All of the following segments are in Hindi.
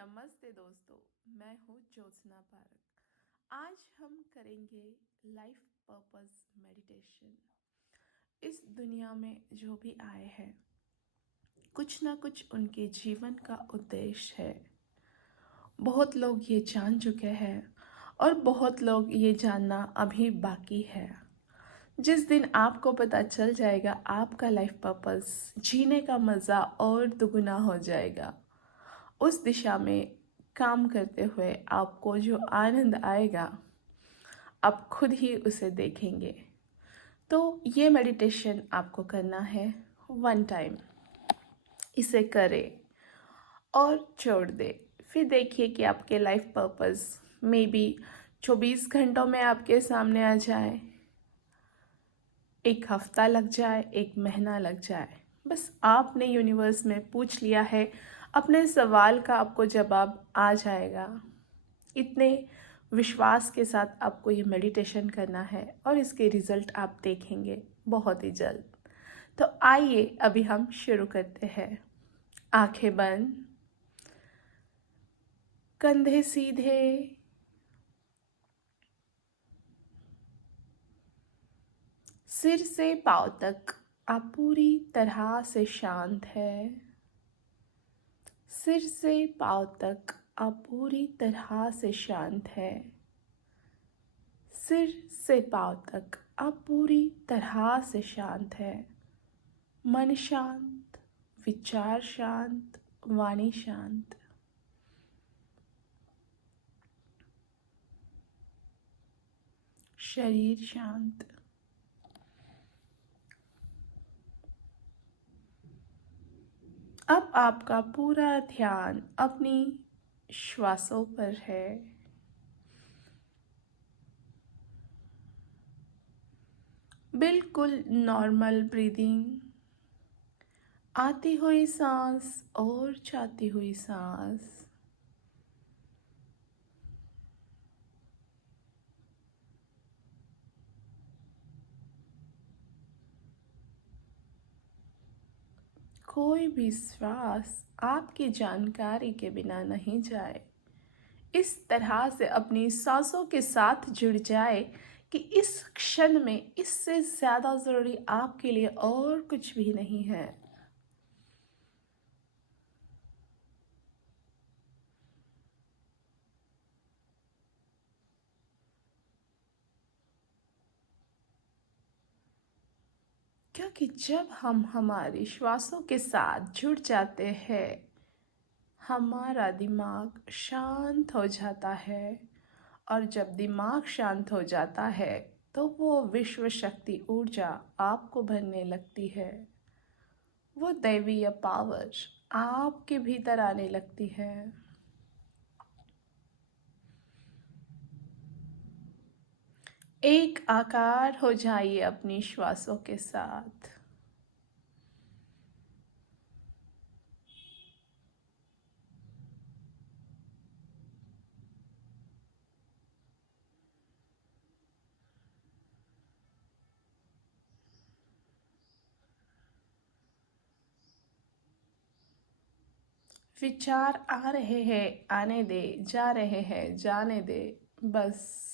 नमस्ते दोस्तों, मैं हूँ ज्योत्सना पारक। आज हम करेंगे लाइफ पर्पस मेडिटेशन। इस दुनिया में जो भी आए हैं, कुछ ना कुछ उनके जीवन का उद्देश्य है। बहुत लोग ये जान चुके हैं और बहुत लोग ये जानना अभी बाकी है। जिस दिन आपको पता चल जाएगा, आपका लाइफ पर्पस, जीने का मज़ा और दुगुना हो जाएगा। उस दिशा में काम करते हुए आपको जो आनंद आएगा, आप खुद ही उसे देखेंगे। तो ये मेडिटेशन आपको करना है 1 टाइम। इसे करें और छोड़ दें। फिर देखिए कि आपके लाइफ पर्पस मे बी 24 घंटों में आपके सामने आ जाए, 1 हफ्ता लग जाए, 1 महीना लग जाए। बस आपने यूनिवर्स में पूछ लिया है, अपने सवाल का आपको जवाब आ जाएगा। इतने विश्वास के साथ आपको ये मेडिटेशन करना है और इसके रिज़ल्ट आप देखेंगे बहुत ही जल्द। तो आइए अभी हम शुरू करते हैं। आंखें बंद, कंधे सीधे, सिर से पाँव तक आप पूरी तरह से शांत है। सिर से पाँव तक आप पूरी तरह से शांत है। सिर से पाँव तक आप पूरी तरह से शांत है। मन शांत, विचार शांत, वाणी शांत। शरीर शांत। अब आपका पूरा ध्यान अपनी श्वासों पर है। बिल्कुल नॉर्मल ब्रीदिंग, आती हुई सांस और जाती हुई सांस। कोई भी श्वास आपकी जानकारी के बिना नहीं जाए। इस तरह से अपनी सांसों के साथ जुड़ जाए कि इस क्षण में इससे ज़्यादा ज़रूरी आपके लिए और कुछ भी नहीं है। क्योंकि जब हम हमारी श्वासों के साथ जुड़ जाते हैं, हमारा दिमाग शांत हो जाता है। और जब दिमाग शांत हो जाता है तो वो विश्व शक्ति ऊर्जा आपको भरने लगती है। वो दैवीय पावर आपके भीतर आने लगती है। एक आकार हो जाइए अपनी श्वासों के साथ। विचार आ रहे हैं, आने दे, जा रहे हैं, जाने दे। बस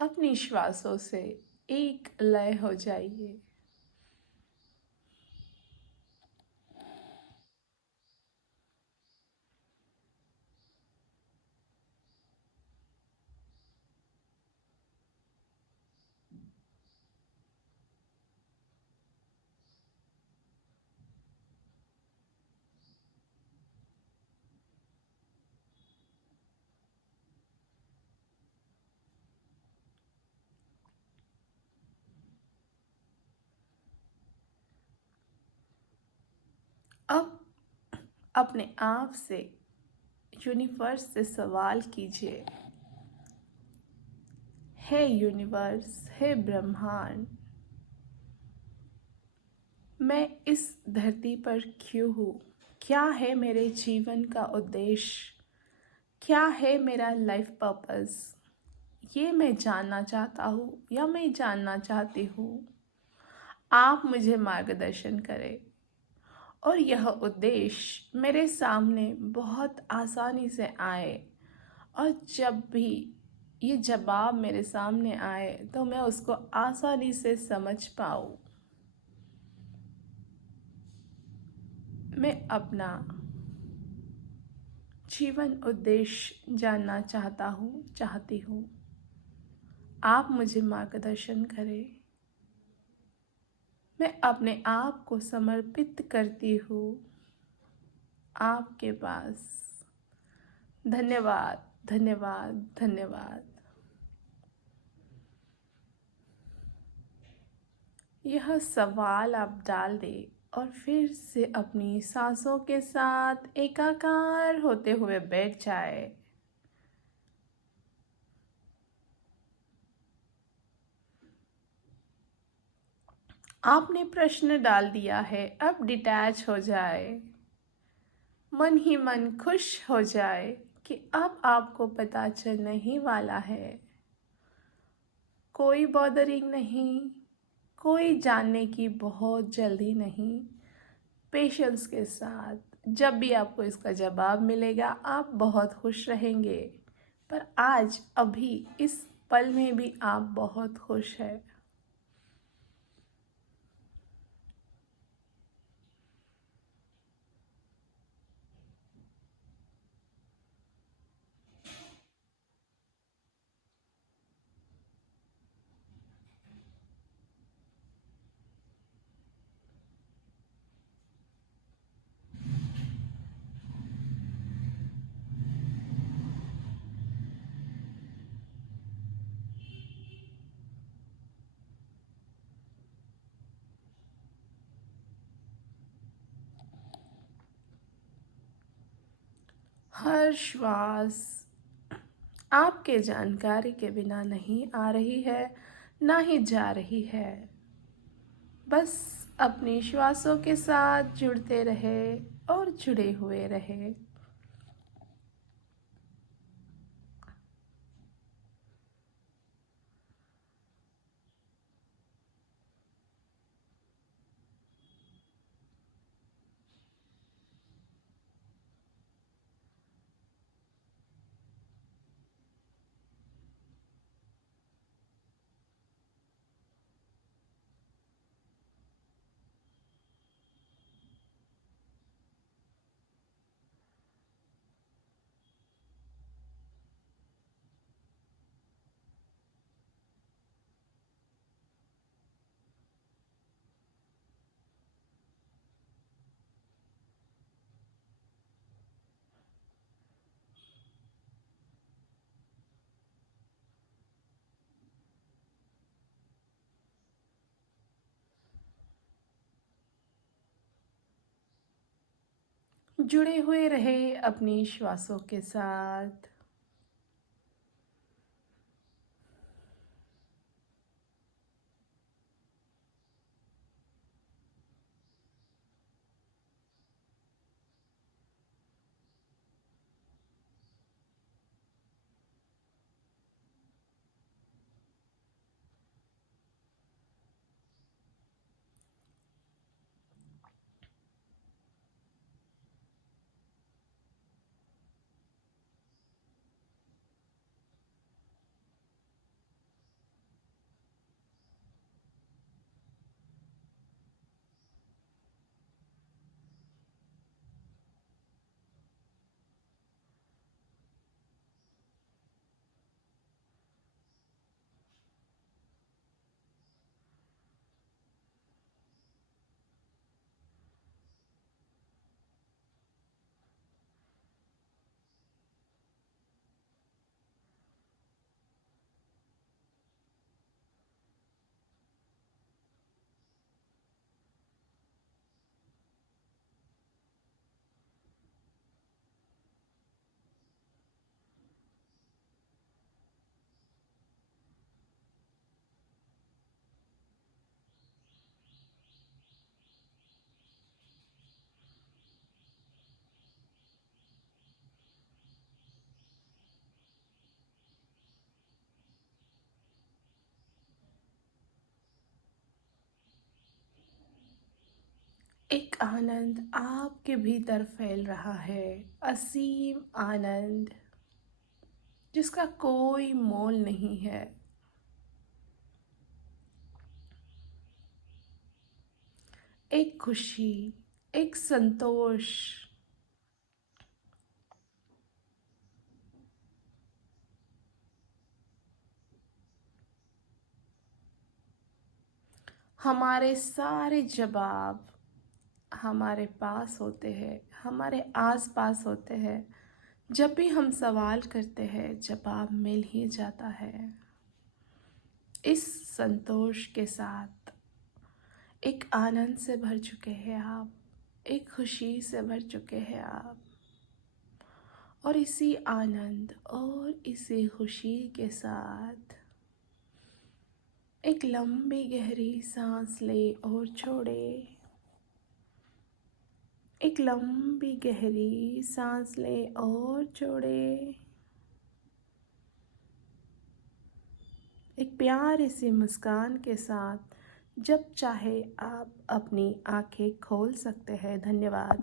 अपनी श्वासों से एक लय हो जाइए। अब अपने आप से, यूनिवर्स से सवाल कीजिए, हे यूनिवर्स, हे ब्रह्मांड, मैं इस धरती पर क्यों हूँ? क्या है मेरे जीवन का उद्देश्य? क्या है मेरा लाइफ पर्पस? ये मैं जानना चाहता हूँ या मैं जानना चाहती हूँ। आप मुझे मार्गदर्शन करें और यह उद्देश्य मेरे सामने बहुत आसानी से आए, और जब भी ये जवाब मेरे सामने आए तो मैं उसको आसानी से समझ पाऊँ। मैं अपना जीवन उद्देश्य जानना चाहती हूँ। आप मुझे मार्गदर्शन करें। मैं अपने आप को समर्पित करती हूँ आपके पास। धन्यवाद, धन्यवाद, धन्यवाद। यह सवाल आप डाल दें और फिर से अपनी सांसों के साथ एकाकार होते हुए बैठ जाए। आपने प्रश्न डाल दिया है, अब डिटैच हो जाए। मन ही मन खुश हो जाए कि अब आपको पता चलने ही वाला है। कोई बॉदरिंग नहीं, कोई जानने की बहुत जल्दी नहीं। पेशेंस के साथ जब भी आपको इसका जवाब मिलेगा आप बहुत खुश रहेंगे। पर आज अभी इस पल में भी आप बहुत खुश हैं। हर श्वास आपके जानकारी के बिना नहीं आ रही है, ना ही जा रही है। बस अपनी श्वासों के साथ जुड़ते रहे और जुड़े हुए रहे। जुड़े हुए रहे अपनी श्वासों के साथ। एक आनंद आपके भीतर फैल रहा है, असीम आनंद जिसका कोई मोल नहीं है। एक खुशी, एक संतोष, हमारे सारे जवाब हमारे पास होते हैं, हमारे आस पास होते हैं। जब भी हम सवाल करते हैं जवाब मिल ही जाता है। इस संतोष के साथ एक आनंद से भर चुके हैं आप, एक खुशी से भर चुके हैं आप, और इसी आनंद और इसी खुशी के साथ एक लंबी गहरी सांस ले और छोड़े। एक लंबी गहरी सांस ले और छोड़े। एक प्यारी सी मुस्कान के साथ जब चाहे आप अपनी आंखें खोल सकते हैं। धन्यवाद।